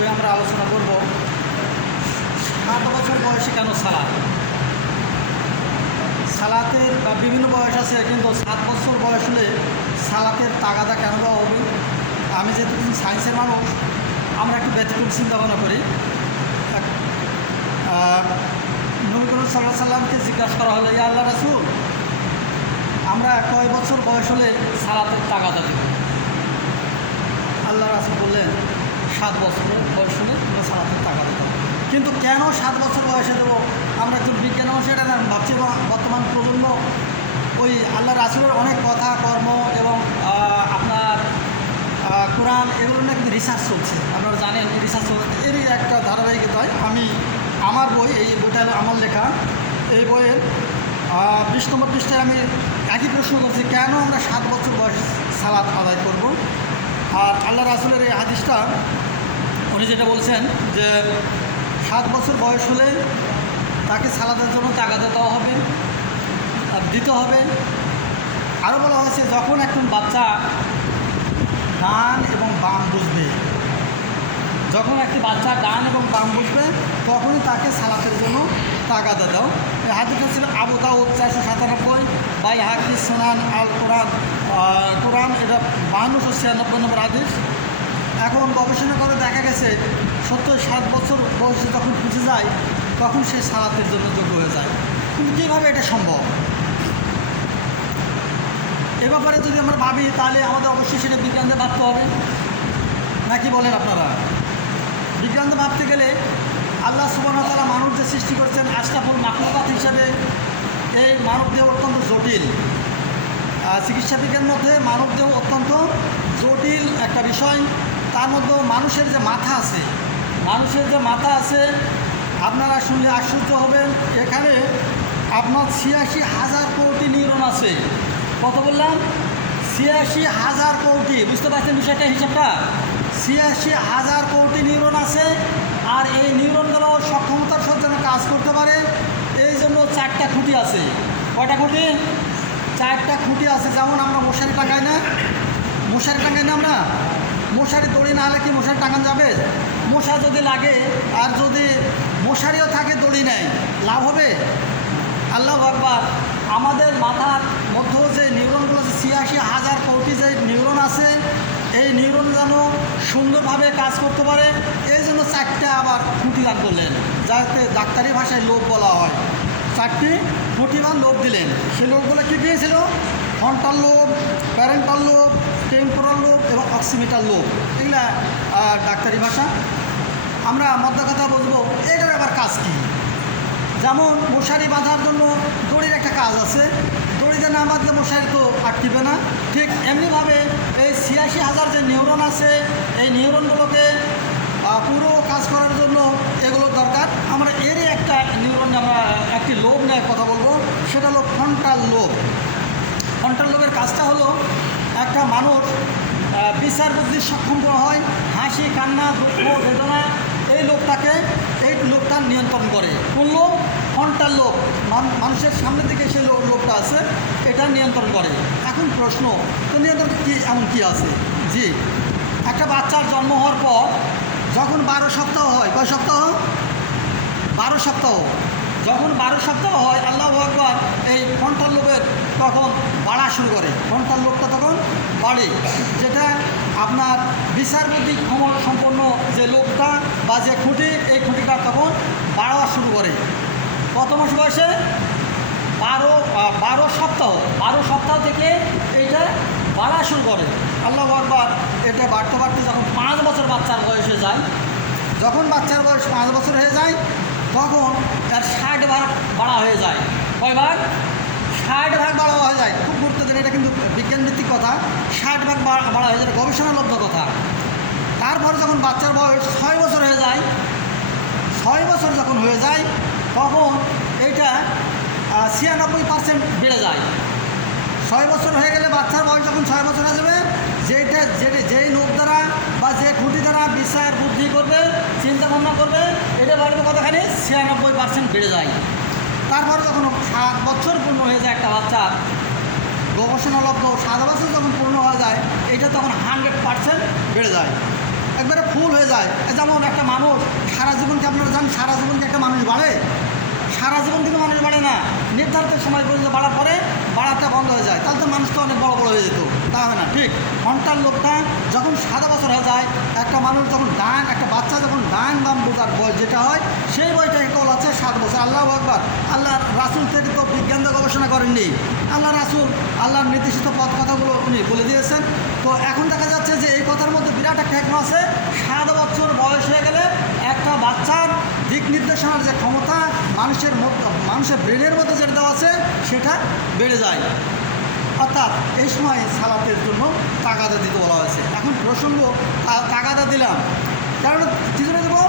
পূর্বে আমরা আলোচনা করব। সাত বছর বয়সে কেন সালাদ সালাতের বা বিভিন্ন বয়স আছে কিন্তু সাত বছর বয়স হলে সালাতের তাগাদা কেন দেওয়া হবে? আমি যেহেতু সায়েন্সের মানুষ আমরা একটু ব্যতিক্রম চিন্তা ভাবনা করি আহ, নবী করিম সাল্লাহ সাল্লামকে জিজ্ঞাসা করা হলো ইয়া আল্লাহ রাসুল আমরা কয় বছর বয়স হলে সালাতের তাগাদা দেব? আল্লাহ রাসুল বললেন সাত বছর বয়স হলে আমরা সালাতের টাকা দিতাম। কিন্তু কেন সাত বছর বয়সে দেবো? আমরা একটু বিজ্ঞান মানুষ, এটা ভাবছি বর্তমান প্রজন্ম, ওই আল্লাহ রাসুলের অনেক কথা, কর্ম এবং আপনার কোরআন এগুলো নিয়ে কিন্তু রিসার্চ চলছে। আপনারা জানেন রিসার্চ চলছে। এরই একটা ধারাবাহিকতায় আমি, আমার বই, এই বইটা আমার লেখা। এই বইয়ের বিশ নম্বর পৃষ্ঠায় আমি একই প্রশ্ন করছি, কেন আমরা সাত বছর বয়স সালাদ আদায় করব? আর আল্লাহ রাসুলের এই হাদিসটা উনি যেটা বলছেন যে সাত বছর বয়স হলে তাকে সালাদের জন্য তাগাদা দেওয়া হবে দিতে হবে। আরও বলা হয়েছে, যখন একজন বাচ্চা ডান এবং বাম বুঝবে, যখন একটি বাচ্চা ডান এবং বাম বুঝবে, তখনই তাকে সালাতের জন্য তাগাদা দাও। এই হাদিসটা ছিল আবু দাউদ চারশো সাতানব্বই বাই হাকি সোনান আল কোরআন কোরআন, এটা বাহান্নশো ছিয়ানব্বই নম্বর হাদিস। এখন গবেষণা করে দেখা গেছে, সত্তর সাত বছর বয়সে যখন বুঝে যায়, তখন সে সালাতের জন্য যোগ্য হয়ে যায়। কিন্তু কীভাবে এটা সম্ভব? এ ব্যাপারে যদি আমরা ভাবি, তাহলে আমাদের অবশ্যই সেটা বিজ্ঞানদের ভাবতে হবে। নাকি বলেন আপনারা? বিজ্ঞানদের ভাবতে গেলে আল্লাহ সুবর্ণতালা মানুষ যে সৃষ্টি করছেন, আশরাফুল মাকলুকাত হিসাবে এই মানবদেহ অত্যন্ত জটিল। চিকিৎসা বিজ্ঞানের মধ্যে মানবদেহ অত্যন্ত জটিল একটা বিষয়। তার মধ্যে মানুষের যে মাথা আছে, মানুষের যে মাথা আছে, আপনারা শুনলে আশ্চর্য হবেন। এখানে আপনার ছিয়াশি হাজার কোটি নিউরন আছে। কত বললাম? ছিয়াশি হাজার কোটি। বুঝতে পারছেন বিষয়টা, হিসাবটা? ছিয়াশি হাজার কোটি নিউরন আছে, আর এই নিউরনগুলো সক্ষমতার সাথে যেন কাজ করতে পারে, এই জন্য চারটা খুঁটি আছে। কয়টা খুঁটি? চারটা খুঁটি আছে। যেমন আমরা মশারি টাঙাই না মশারি টাঙাই না আমরা মশারি দড়ি না হলে কি মশারি টাঙানো যাবে? মশা যদি লাগে, আর যদি মশারিও থাকে, দড়ি নেয় লাভ হবে? আল্লাহ আকবার। আমাদের মাথার মধ্যেও যে নিউরনগুলো আছে, ছিয়াশি হাজার কোটি যে নিউরন আছে, এই নিউরন যেন সুন্দরভাবে কাজ করতে পারে, এই জন্য চারটে আবার খুঁটি দান করলেন, যাতে ডাক্তারি ভাষায় লোভ বলা হয়। চারটি বা লোভ দিলেন। সেই লোভগুলো কী পেয়েছিল ফন্টাল লোভ প্যারেন্টাল লোভ টেম্পোরাল লোভ এবং অক্সিমিটাল লোভ এগুলা ডাক্তারি ভাষা। আমরা মধ্য কথা বলব, এটার আবার কাজ কী? যেমন, মশারি বাঁধার জন্য দড়ির একটা কাজ আছে। দড়িতে না বাঁধলে মশারি তো আটকিবে না। ঠিক এমনিভাবে এই ছিয়াশি হাজার যে নিউরন আছে, এই নিউরনগুলোকে পুরো কাজ করার জন্য এগুলো দরকার। আমরা এরই একটা নিউরন আমরা একটি লোভ নিয়ে কথা বলব, সেটা হলো ফ্রন্টাল লোভ ফ্রন্টাল লোভের কাজটা হলো একটা মানুষ বিচার বুদ্ধির সক্ষম হয়, হাসি, কান্না, দুঃখ, বেদনা, এই লোকটাকে, এই লোকটা নিয়ন্ত্রণ করে। কোন লোক? ফ্রন্টাল লোক। মানুষের সামনে থেকে লোক, লোকটা আছে, এটা নিয়ন্ত্রণ করে। এখন প্রশ্ন, তো নিয়ন্ত্রণ কী, এমন কী আছে? জি। একটা বাচ্চার জন্ম হওয়ার পর, যখন বারো সপ্তাহ হয়, কয় সপ্তাহ? বারো সপ্তাহ। যখন বারো সপ্তাহ হয়, আল্লাহ আকবর, এই ফন্টাল লোকের তখন বাড়া শুরু করে। ফন্টাল লোকটা তখন বাড়ে, যেটা আপনার বিচার বুদ্ধি ক্ষমতা সম্পন্ন যে লোকটা বা যে খুঁটি, এই খুঁটিটা তখন বাড়াওয়া শুরু করে। কত মাস বয়সে? বারো বারো সপ্তাহ। বারো সপ্তাহ থেকে এইটা বাড়া শুরু করে। আল্লাহ আকবর, এটা বাড়তে বাড়তে যখন পাঁচ বছর বাচ্চার বয়সে যায়, যখন বাচ্চার বয়স পাঁচ বছর হয়ে যায় তখন তার ষাট ভাগ বাড়া হয়ে যায়। কয় ভাগ? ষাট ভাগ বাড়া হয়ে যায়। খুব গুরুত্ব দেন এটা কিন্তু বিজ্ঞানভিত্তিক কথা। ষাট ভাগ বাড়া হয়ে যায় গবেষণালব্ধ কথা। তারপরে যখন বাচ্চার বয়স ছয় বছর হয়ে যায়, ছয় বছর যখন হয়ে যায়, তখন এইটা ছিয়ানব্বই পার্সেন্ট বেড়ে যায়। ছয় বছর হয়ে গেলে বাচ্চার বয়স যখন ছয় বছর হয়ে যাবে, যেটা যে যেই লোক দ্বারা বা যে খুঁটি দ্বারা বিচার বুদ্ধি করবে চিন্তা ভাবনা করবে এটা বাড়বে কতখানি? ছিয়ানব্বই পার্সেন্ট বেড়ে যায়। তারপরে যখন সাত বছর পূর্ণ হয়ে যায় একটা বাচ্চা, গবেষণালব্ধ সাত বছর যখন পূর্ণ হয়ে যায়, এটা তখন হান্ড্রেড পার্সেন্ট বেড়ে যায়। একবারে ফুল হয়ে যায়। যেমন একটা মানুষ, সারা জীবনকে আপনারা জানেন সারা জীবনকে একটা মানুষ বাড়ে? সারা জীবন কিন্তু মানুষ বাড়ে না। নির্ধারিত সময় পর্যন্ত বাড়ার পরে বাড়াটা বন্ধ হয়ে যায়। তাহলে তো মানুষ তো অনেক বড় বড় হয়ে যেত। তা হয় না। ঠিক, ঘণ্টার লোকটা যখন সাদা বছর হয়ে যায়, একটা মানুষ যখন ডান, একটা বাচ্চা যখন ডান বাম বোঝার বয়স যেটা হয়, সেই বয়সটাকে কল আছে সাত বছর। আল্লাহ একবার আল্লাহ রাসুল থেকে তো বিজ্ঞান গবেষণা করেননি। আল্লাহ রাসুল, আল্লাহর নির্দেশিত পথ কথাগুলো উনি বলে দিয়েছেন। তো এখন দেখা যাচ্ছে যে এই কথার মধ্যে বিরাট একটা হেকমা আছে। সাত বছর বয়স হয়ে গেলে একটা বাচ্চার দিক নির্দেশনার যে ক্ষমতা মানুষের মানুষের ব্রেনের মধ্যে যেটা দেওয়া আছে, সেটা বেড়ে যায়। অর্থাৎ এই সময় সালাতের জন্য তাগাদা দিতে বলা হয়েছে। এখন প্রসঙ্গ তাগাদা দিলাম। কারণ কী জন্য দেবো?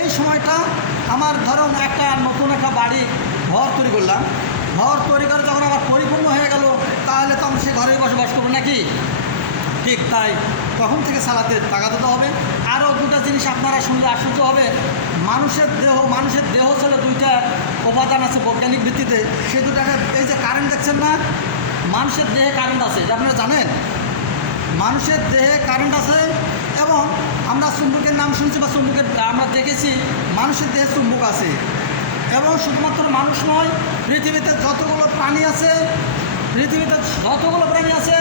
এই সময়টা আমার ধরুন একটা নতুন একটা বাড়ি, ঘর তৈরি করলাম। ঘর তৈরি করে যখন আবার পরিপূর্ণ হয়ে গেল, তাহলে তো আমরা সে ঘরেই বসবাস করব নাকি? ঠিক তাই তখন থেকে সালাতের টাকা দিতে হবে। আরও দুটা জিনিস আপনারা শুনলে আশ্চর্য হবে মানুষের দেহ মানুষের দেহ ছিল দুইটা উপাদান আছে বৈজ্ঞানিক ভিত্তিতে। সেই দুটাকে, এই যে কারেন্ট দেখছেন না? মানুষের দেহে কারেন্ট আছে, এটা আপনারা জানেন? মানুষের দেহে কারেন্ট আছে এবং আমরা চুম্বকের নাম শুনছি বা চুম্বকের, আমরা দেখেছি মানুষের দেহে চুম্বক আছে। এবং শুধুমাত্র মানুষ নয়, পৃথিবীতে যতগুলো প্রাণী আছে, পৃথিবীতে যতগুলো প্রাণী আছে,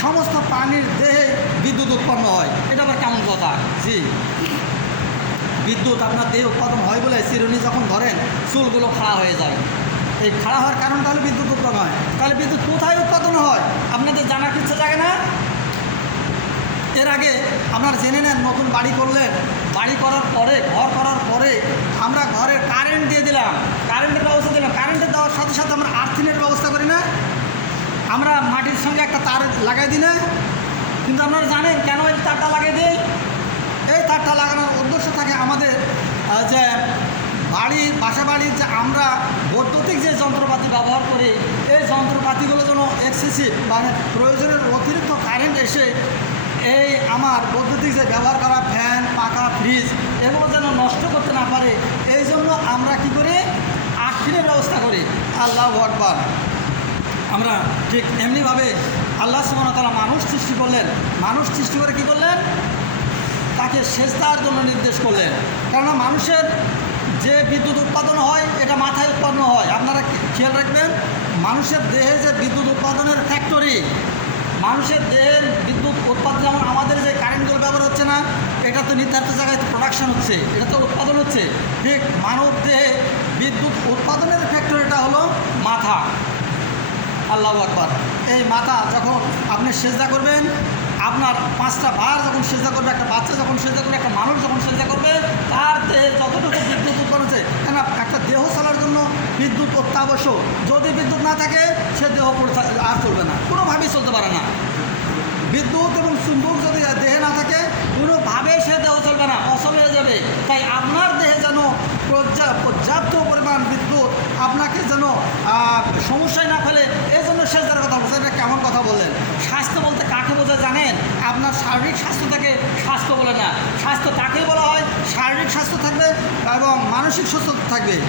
সমস্ত প্রাণীর দেহে বিদ্যুৎ উৎপন্ন হয়। এটা আবার কেমন কথা? জি। বিদ্যুৎ আপনার দেহে উৎপাদন হয় বলে, চিরুনি যখন ধরেন, চুলগুলো খাড়া হয়ে যায়। এই খাড়া হওয়ার কারণটা হলো বিদ্যুৎ উৎপাদন হয়। তাহলে বিদ্যুৎ কোথায় উৎপাদন হয়? আপনাদের জানার ইচ্ছে জাগে না? এর আগে আপনারা জেনে নেন, নতুন বাড়ি করলেন। বাড়ি করার পরে, ঘর করার পরে আমরা ঘরের কারেন্ট দিয়ে দিলাম। কারেন্টের ব্যবস্থা দিলাম। কারেন্টের দেওয়ার সাথে সাথে আমরা আর্থিনের ব্যবস্থা করি না। আমরা মাটির সঙ্গে একটা তার লাগাই দিই না। কিন্তু আপনারা জানেন কেন এই তারটা লাগাই দিই? এই তারটা লাগানোর উদ্দেশ্য থাকে আমাদের যে বাড়ি বাসা বাড়ির যে আমরা বৈদ্যুতিক যে যন্ত্রপাতি ব্যবহার করি, এই যন্ত্রপাতিগুলো যেন এক্সেসিভ মানে প্রয়োজনের অতিরিক্ত কারেন্ট এসে এই আমার বৈদ্যুতিক যে ব্যবহার করা ফ্যান পাখা ফ্রিজ এগুলো যেন নষ্ট করতে না পারে, এই জন্য আমরা কি করি? আর্থিনের ব্যবস্থা করি। আল্লাহ আকবার। আমরা ঠিক এমনিভাবে আল্লাহ সুমনতলা মানুষ সৃষ্টি করলেন। মানুষ সৃষ্টি করে কি করলেন? তাকে সেচদার জন্য নির্দেশ করলেন। কেননা মানুষের যে বিদ্যুৎ উৎপাদন হয়, এটা মাথায় উৎপন্ন হয়। আপনারা খেয়াল রাখবেন? মানুষের দেহে যে বিদ্যুৎ উৎপাদনের ফ্যাক্টরি মানুষের দেহের বিদ্যুৎ উৎপাদন, যেমন আমাদের যে কারেন্টগুলো ব্যবহার হচ্ছে না, এটা তো নির্ধারিত জায়গায় প্রোডাকশন হচ্ছে, এটা তো উৎপাদন হচ্ছে। ঠিক, মানব দেহে বিদ্যুৎ উৎপাদনের ফ্যাক্টরিটা হলো মাথা। আল্লাহ আকবার। এই মাথা যখন আপনি সেজদা করবেন, আপনার পাঁচটা বার যখন সেজদা করবে, একটা বাচ্চা যখন সেজদা করবে, একটা মানুষ যখন সেজদা করবে, তার দেহে যতটুকু বিদ্যুৎ অত্যাবশ্যক। যদি বিদ্যুৎ না থাকে, সে দেহ আর চলবে না। কোনোভাবেই চলতে পারে না। বিদ্যুৎ এবং চুম্বক যদি দেহে না থাকে কোনোভাবে সে দেহ চলবে না, অচল হয়ে যাবে। তাই আপনার দেহে যেন পর্যা- পর্যাপ্ত পরিমাণ বিদ্যুৎ আপনাকে যেন সমস্যায় না ফেলে, এই জন্য সেজদার কথা বলছেন এটা কেমন কথা বললেন? স্বাস্থ্য বলতে কাকে বোঝা জানেন? আপনার শারীরিক স্বাস্থ্য থেকে স্বাস্থ্য বলে না। স্বাস্থ্য তাকেই বলা হয়? শারীরিক স্বাস্থ্য থাকবে এবং মানসিক সুস্থ থাকবে।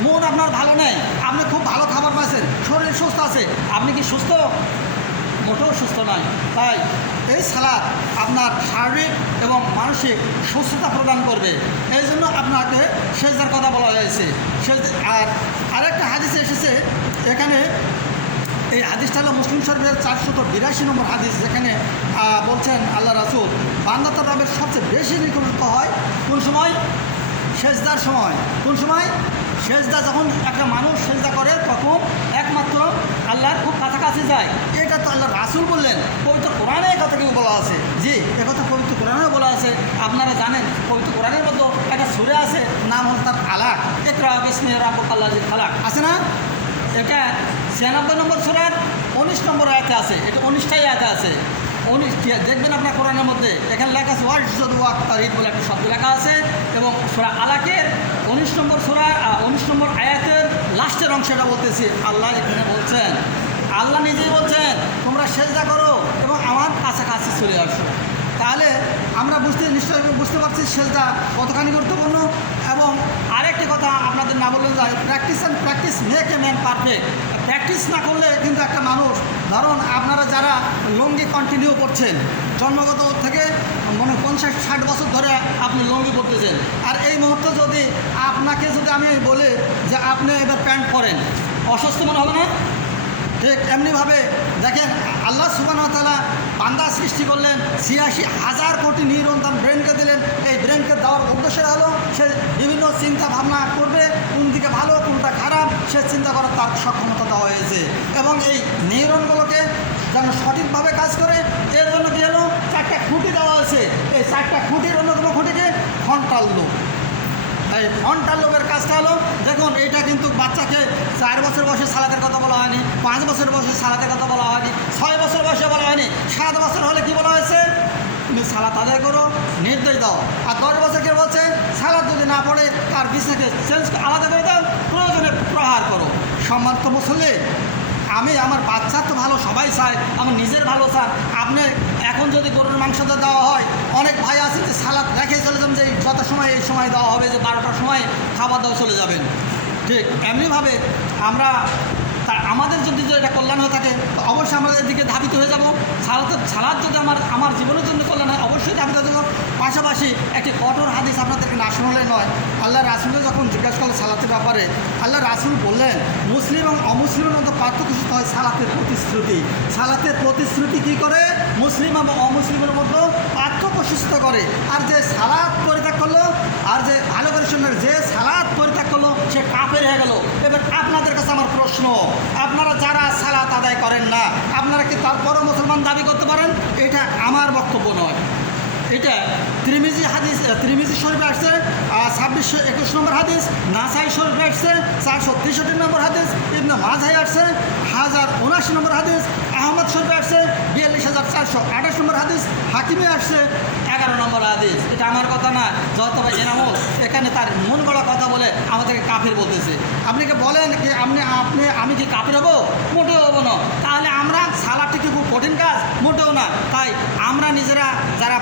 মন আপনার ভালো নেই, আপনি খুব ভালো খাবার পাচ্ছেন শরীর সুস্থ আছে, আপনি কি সুস্থ? মোটেও সুস্থ নয়। তাই এই সালাদ আপনার শারীরিক এবং মানসিক সুস্থতা প্রদান করবে। এই জন্য আপনাকে সেজদার কথা বলা হয়েছে। সেজ- আর আরেকটা হাদিসে এসেছে, এখানে এই হাদিসটা হলো মুসলিম শরীফের চারশত বিরাশি নম্বর হাদিস, যেখানে বলছেন আল্লাহ রাসুল, বান্দা তার রবের সবচেয়ে বেশি নিকটস্থ হয় কোন সময়? সেজদার সময়। কোন সময়? সেজদা যখন একটা মানুষ সেজদা করে, তখন একমাত্র আল্লাহর খুব কাছাকাছি যায়। এটা তো আল্লাহ রাসুল বললেন, পবিত্র কোরআনে কথা কেউ বলা আছে। জি একথা পবিত্র কোরআনে বলা আছে। আপনারা জানেন, পবিত্র কোরআনের মতো একটা সুরে আছে, নাম হল তার আলাক। একরা রাব্বুক আল্লাহ খালাক। আছে না? এটা ছিয়ানব্বই নম্বর সুরার উনিশ নম্বর আয়াতে আছে। এটা উনিশটাই আয়াতে আছে। উনিশ দেখবেন আপনার কোরআনের মধ্যে, এখানে লেখা আছে ওয়ার্ড ওয়াক তারিফ বলে একটা শব্দ লেখা আছে, এবং সোরা আলাকের উনিশ নম্বর সোরা উনিশ নম্বর আয়াতের লাস্টের অংশটা বলতেছি, আল্লাহ এখানে বলছেন, আল্লাহ নিজেই বলছেন, তোমরা সেজদা করো এবং আমার কাছাকাছি চলে আসো। তাহলে আমরা বুঝতে, নিশ্চয়ই বুঝতে পারছি সেজদা কতখানি গুরুত্বপূর্ণ, এবং আরেকটি কথা আপনাদের না বললে যায় practice and practice make a man perfect practice না করলে কিন্তু একটা মানুষ, ধরুন আপনারা যারা লঙ্গি কন্টিনিউ করছেন জন্মগত থেকে মানে পঞ্চাশ, ষাট বছর ধরে আপনি লঙ্গি পরতেছেন। বুঝেন আর এই মুহূর্তে যদি আপনাকে যদি আমি বলি যে আপনি এবার প্যান্ট পরেন অসুস্থ মনে হবে না? ঠিক এমনিভাবে দেখেন, আল্লাহ সুবান তালা বান্দা সৃষ্টি করলেন, ছিয়াশি হাজার কোটি নিউরন তার ব্রেনকে দিলেন। এই ব্রেনকে দেওয়ার উদ্দেশ্য হলো, সে বিভিন্ন চিন্তা ভাবনা করবে, কোন দিকে ভালো, কোনটা খারাপ, সে চিন্তা করার তার সক্ষমতা দেওয়া হয়েছে। এবং এই নিউরনগুলোকে যেন সঠিকভাবে কাজ করে, এর জন্য কী হলো, চারটা খুঁটি দেওয়া হয়েছে। এই চারটা খুঁটির অন্যতম খুঁটিকে ফন্টাল লোক এই লোকের কাজটা হলো, দেখুন, এইটা কিন্তু বাচ্চাকে চার বছর বয়সে সালাদের কথা বলা হয়নি, পাঁচ বছর বয়সে সালাদের কথা বলা হয়নি, ছয় বছর বয়সে বলা হয়নি, সাত বছর হলে কি বলা হয়েছে? সালাত আদায় করো, নির্দেশ দাও। আর দশ বছর কে বলছে? সালাদ যদি না পড়ে, তার বিছনাকে চেঞ্জ আলাদা করে দাও, প্রয়োজনে প্রহার করো। সম্মানিত মুসল্লি। আমি, আমার বাচ্চার তো ভালো, সবাই চায়, আমার নিজের ভালো চান। আপনি এখন যদি গরুর মাংসটা দেওয়া হয় অনেক ভাই আছে যে সালাদ রেখে চলে যাবেন, যে যত সময় এই সময় দেওয়া হবে, যে বারোটার সময় খাবার দাওয়া চলে যাবেন। ঠিক, এমনিভাবে আমরা আমাদের যদি এটা কল্যাণ হয়ে থাকে, তো অবশ্যই আমরা এদিকে ধাবিত হয়ে যাব। সালাতের সালাদ যদি আমার আমার জীবনের জন্য কল্যাণ হয়, অবশ্যই ধাবিত হয়ে যাব। পাশাপাশি একটি কঠোর হাদিস আপনাদেরকে না শুনলে নয়, আল্লাহ রাসুলের যখন জিজ্ঞাসা করল সালাতের ব্যাপারে, আল্লাহ রাসুল বললেন, মুসলিম এবং অমুসলিমের মধ্যে পার্থক্য হয় সালাতের প্রতিশ্রুতি। সালাতের প্রতিশ্রুতি কী করে? মুসলিম এবং অমুসলিমের মধ্যে পার্থক্য সুস্থ করে। আর যে সালাদ পরিত্যাগ করল, আর যে ভালো করে শুনলেন, যে সালাদ পরিত্যাগ করল, সে কাপের হয়ে গেল। এবার আপনাদের কাছে আমার প্রশ্ন, আপনারা যারা সালাত আদায় করেন না, আপনারা কি তারপরও মুসলমান দাবি করতে পারেন? এটা আমার বক্তব্য নয়। এটা ত্রিমিজি হাদিস ত্রিমিজি শরীফে আসছে ছাব্বিশশো একুশ নম্বর হাদিস, নাসাই শরীফে আসছে, চারশো তেষট্টি নম্বর হাদিস, ইবনে মাঝাই আসছে হাজার নম্বর হাদিস, আহমদ শরীফে আসছে বিয়াল্লিশ হাজার চারশো আঠাশ নম্বর হাদিস, হাকিমে আসছে এগারো নম্বর হাদিস। এটা আমার কথা না, যত ভাই এনামল এখানে তার মন গড়া কথা বলে আমাদেরকে কাফের বলতেছে। আপনি কি বলেন কি আপনি আপনি, আমি কি কাফের হব? মোটেও হব না। তাহলে আমরা সালাদটি কি খুব কঠিন কাজ? মোটেও না। তাই আমরা নিজেরা যারা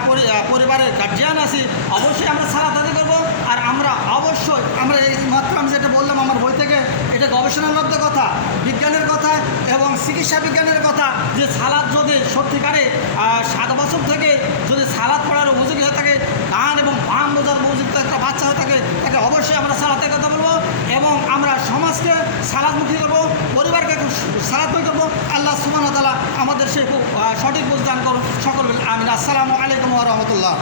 পরিবারের গার্জিয়ান আছি, অবশ্যই আমরা সালাদ আদায় করব। আর আমরা অবশ্যই, আমরা এই মাত্র আমি যেটা বললাম আমার বই থেকে, এটা গবেষণালব্ধ কথা। এবং চিকিৎসা বিজ্ঞানের কথা যে সালাদ যদি সত্যিকারে সাত বছর থেকে যদি সালাদ পড়ার উপযোগী হয়ে থাকে গান এবং বাম বোঝার উপযুক্ত একটা বাচ্চা হয়ে থাকে, তাকে অবশ্যই আমরা সালাতের কথা বলব এবং আমরা সমাজকে সালাদমুখী করব, পরিবারকে সালাদমুখী করব। আল্লাহ সুবান তালা আমাদের সেই সঠিক বুঝ দান করুন সকল আমিন। আসসালামু আলাইকুম রহমতুল্লাহ।